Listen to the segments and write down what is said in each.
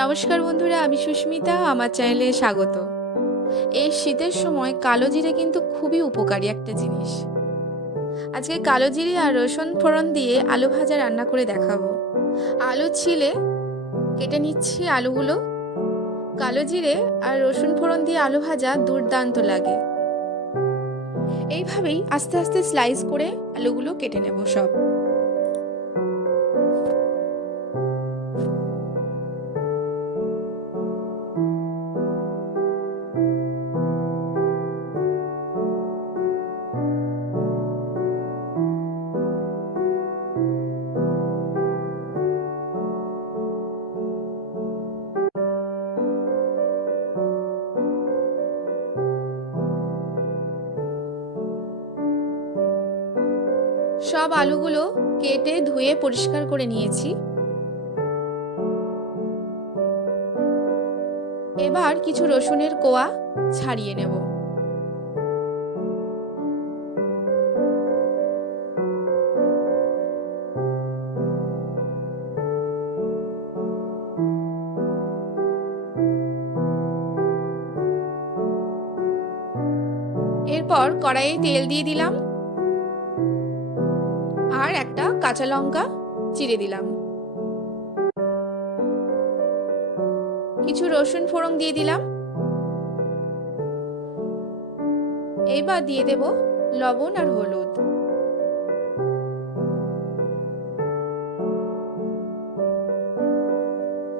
নমস্কার বন্ধুরা, আমি সুস্মিতা, আমার চ্যানেলে স্বাগত। এই শীতের সময় কালো জিরে কিন্তু খুবই উপকারী একটা জিনিস। আজকে কালো জিরে আর রসুন ফোড়ন দিয়ে আলু ভাজা রান্না করে দেখাবো। আলু ছিলে, কেটে নিচ্ছি আলুগুলো। কালো জিরে আর রসুন ফোড়ন দিয়ে আলু ভাজা দুর্দান্ত লাগে। এইভাবেই আস্তে আস্তে স্লাইস করে আলুগুলো কেটে নেব সব। সব আলুগুলো কেটে ধুয়ে পরিষ্কার করে নিয়েছি। এবার কিছু রসুনের কোয়া ছাড়িয়ে নেব। এরপর কড়াইয়ে তেল দিয়ে দিলাম। আর একটা কাঁচা লঙ্কা চিড়ে দিলাম। কিছু রসুন ফোড়ন দিয়ে দিলাম। এইবার দিয়ে দেব লবণ আর হলুদ।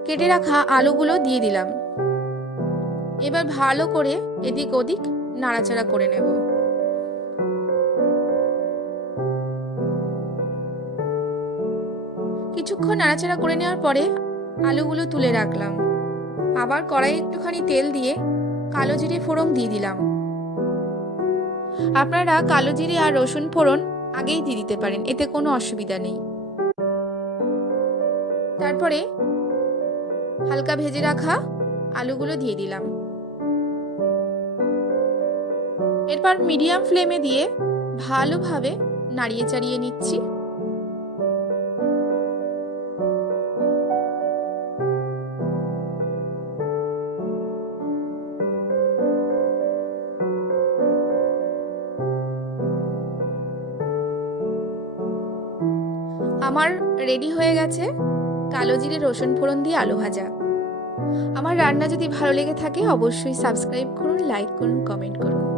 কেটে রাখা আলুগুলো দিয়ে দিলাম। এবার ভালো করে এদিক ওদিক নাড়াচাড়া করে নেব। কিছুক্ষণ নাড়াচাড়া করে নেওয়ার পরে আলুগুলো তুলে রাখলাম। আবার কড়াইয়ে একটুখানি তেল দিয়ে কালো জিরে ফোড়ন দিয়ে দিলাম। আপনারা কালো জিরে আর রসুন ফোড়ন আগেই দিয়ে দিতে পারেন, এতে কোনো অসুবিধা নেই। তারপরে হালকা ভেজে রাখা আলুগুলো দিয়ে দিলাম। এরপর মিডিয়াম ফ্লেমে দিয়ে ভালোভাবে নাড়িয়ে চাড়িয়ে নিচ্ছি। আমার রেডি হয়ে গেছে কালো জিরে রসুন ফোড়ন দিয়ে আলু ভাজা। আমার রান্না যদি ভালো লেগে থাকে, অবশ্যই সাবস্ক্রাইব করুন লাইক করুন কমেন্ট করুন।